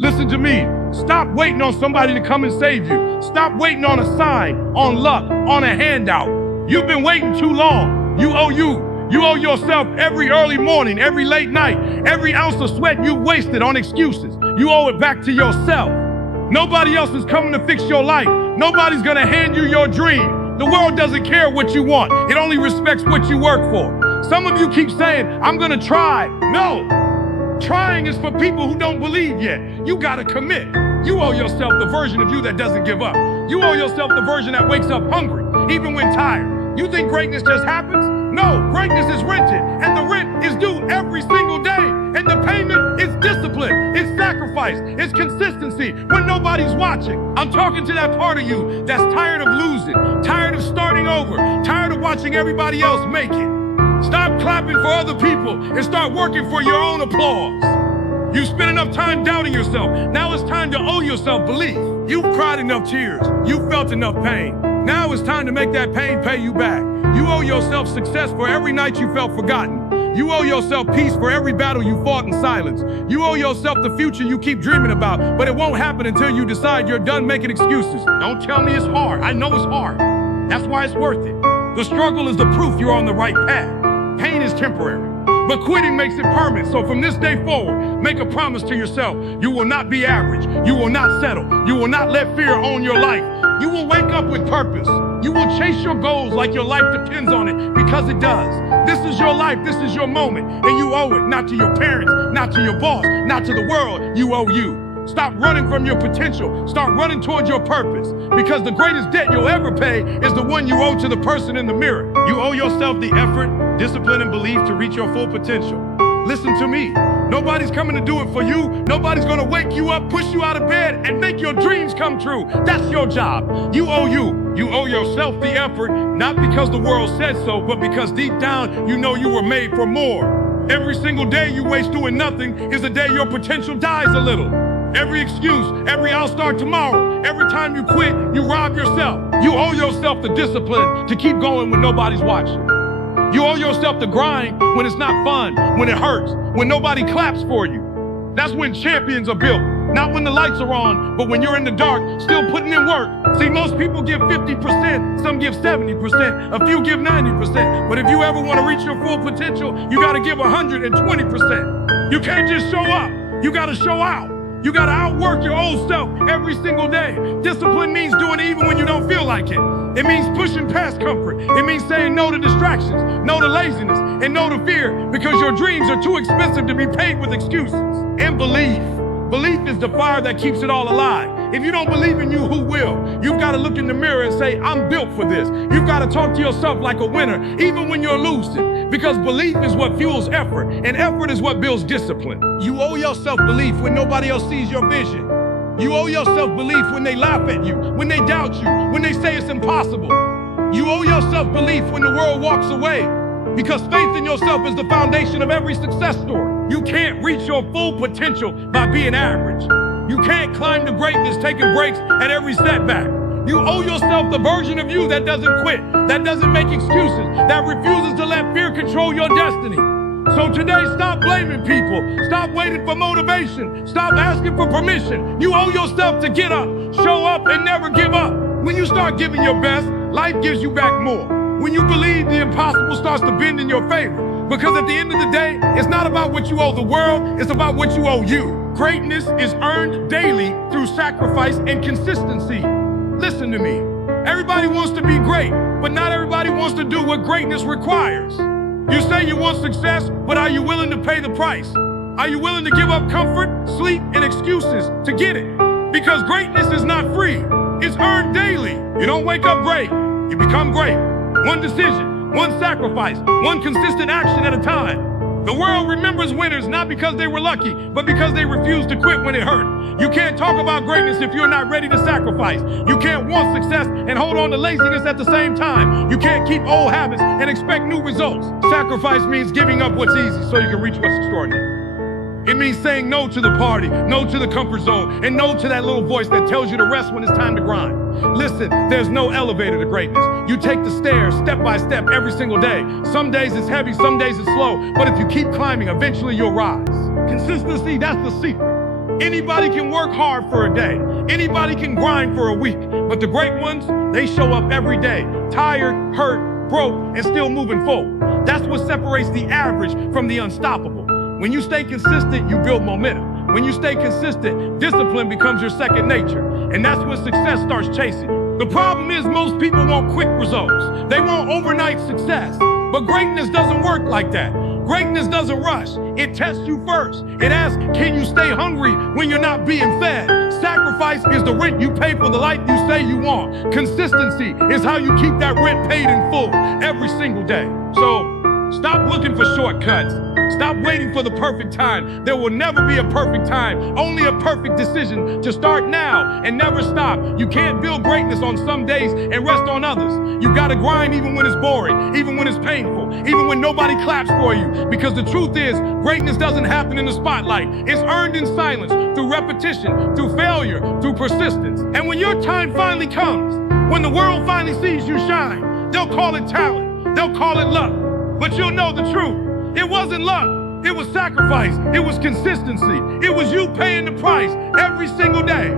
Listen to me. Stop waiting on somebody to come and save you. Stop waiting on a sign, on luck, on a handout. You've been waiting too long. You owe you. You owe yourself every early morning, every late night, every ounce of sweat you wasted on excuses. You owe it back to yourself. Nobody else is coming to fix your life. Nobody's gonna hand you your dream. The world doesn't care what you want. It only respects what you work for. Some of you keep saying, I'm gonna try. No. Trying is for people who don't believe yet. You gotta commit. You owe yourself the version of you that doesn't give up. You owe yourself the version that wakes up hungry, even when tired. You think greatness just happens? No, greatness is rented, and the rent is due every single day. And the payment is discipline, it's sacrifice, it's consistency when nobody's watching. I'm talking to that part of you that's tired of losing, tired of starting over, tired of watching everybody else make it. Stop clapping for other people and start working for your own applause. You spent enough time doubting yourself. Now it's time to owe yourself belief. You've cried enough tears. You've felt enough pain. Now it's time to make that pain pay you back. You owe yourself success for every night you felt forgotten. You owe yourself peace for every battle you fought in silence. You owe yourself the future you keep dreaming about, but it won't happen until you decide you're done making excuses. Don't tell me it's hard. I know it's hard. That's why it's worth it. The struggle is the proof you're on the right path. Pain is temporary, but quitting makes it permanent. So from this day forward, make a promise to yourself. You will not be average. You will not settle. You will not let fear own your life. You will wake up with purpose. You will chase your goals like your life depends on it, because it does. This is your life. This is your moment. And you owe it not to your parents, not to your boss, not to the world. You owe you. Stop running from your potential. Start running towards your purpose, because the greatest debt you'll ever pay is the one you owe to the person in the mirror. You owe yourself the effort, discipline, and belief to reach your full potential. Listen to me. Nobody's coming to do it for you. Nobody's gonna wake you up, push you out of bed, and make your dreams come true. That's your job. You owe you. You owe yourself the effort, not because the world said so, but because deep down you know you were made for more. Every single day you waste doing nothing is a day your potential dies a little. Every excuse, every I'll start tomorrow, every time you quit, you rob yourself. You owe yourself the discipline to keep going when nobody's watching. You owe yourself the grind when it's not fun, when it hurts, when nobody claps for you. That's when champions are built, not when the lights are on, but when you're in the dark, still putting in work. See, most people give 50%, some give 70%, a few give 90%. But if you ever want to reach your full potential, you got to give 120%. You can't just show up, you got to show out. You gotta outwork your old self every single day. Discipline means doing it even when you don't feel like it. It means pushing past comfort. It means saying no to distractions, no to laziness, and no to fear, because your dreams are too expensive to be paid with excuses. And belief. Belief is the fire that keeps it all alive. If you don't believe in you, who will? You've got to look in the mirror and say, I'm built for this. You've got to talk to yourself like a winner, even when you're losing, because belief is what fuels effort, and effort is what builds discipline. You owe yourself belief when nobody else sees your vision. You owe yourself belief when they laugh at you, when they doubt you, when they say it's impossible. You owe yourself belief when the world walks away, because faith in yourself is the foundation of every success story. You can't reach your full potential by being average. You can't climb to greatness taking breaks at every setback. You owe yourself the version of you that doesn't quit, that doesn't make excuses, that refuses to let fear control your destiny. So today, stop blaming people. Stop waiting for motivation. Stop asking for permission. You owe yourself to get up, show up, and never give up. When you start giving your best, life gives you back more. When you believe, the impossible starts to bend in your favor. Because at the end of the day, it's not about what you owe the world, it's about what you owe you. Greatness is earned daily through sacrifice and consistency. Listen to me. Everybody wants to be great, but not everybody wants to do what greatness requires. You say you want success, but are you willing to pay the price? Are you willing to give up comfort, sleep, and excuses to get it? Because greatness is not free. It's earned daily. You don't wake up great. You become great. One decision, one sacrifice, one consistent action at a time. The world remembers winners not because they were lucky, but because they refused to quit when it hurt. You can't talk about greatness if you're not ready to sacrifice. You can't want success and hold on to laziness at the same time. You can't keep old habits and expect new results. Sacrifice means giving up what's easy so you can reach what's extraordinary. It means saying no to the party, no to the comfort zone, and no to that little voice that tells you to rest when it's time to grind. Listen, there's no elevator to greatness. You take the stairs step by step every single day. Some days it's heavy, some days it's slow, but if you keep climbing, eventually you'll rise. Consistency, that's the secret. Anybody can work hard for a day. Anybody can grind for a week. But the great ones, they show up every day, tired, hurt, broke, and still moving forward. That's what separates the average from the unstoppable. When you stay consistent, you build momentum. When you stay consistent, discipline becomes your second nature. And that's when success starts chasing you. The problem is most people want quick results. They want overnight success. But greatness doesn't work like that. Greatness doesn't rush. It tests you first. It asks, can you stay hungry when you're not being fed? Sacrifice is the rent you pay for the life you say you want. Consistency is how you keep that rent paid in full every single day. So stop looking for shortcuts. Stop waiting for the perfect time. There will never be a perfect time, only a perfect decision to start now and never stop. You can't build greatness on some days and rest on others. You gotta grind even when it's boring, even when it's painful, even when nobody claps for you. Because the truth is, greatness doesn't happen in the spotlight. It's earned in silence, through repetition, through failure, through persistence. And when your time finally comes, when the world finally sees you shine, they'll call it talent, they'll call it luck. But you'll know the truth. It wasn't luck, it was sacrifice, it was consistency, it was you paying the price every single day.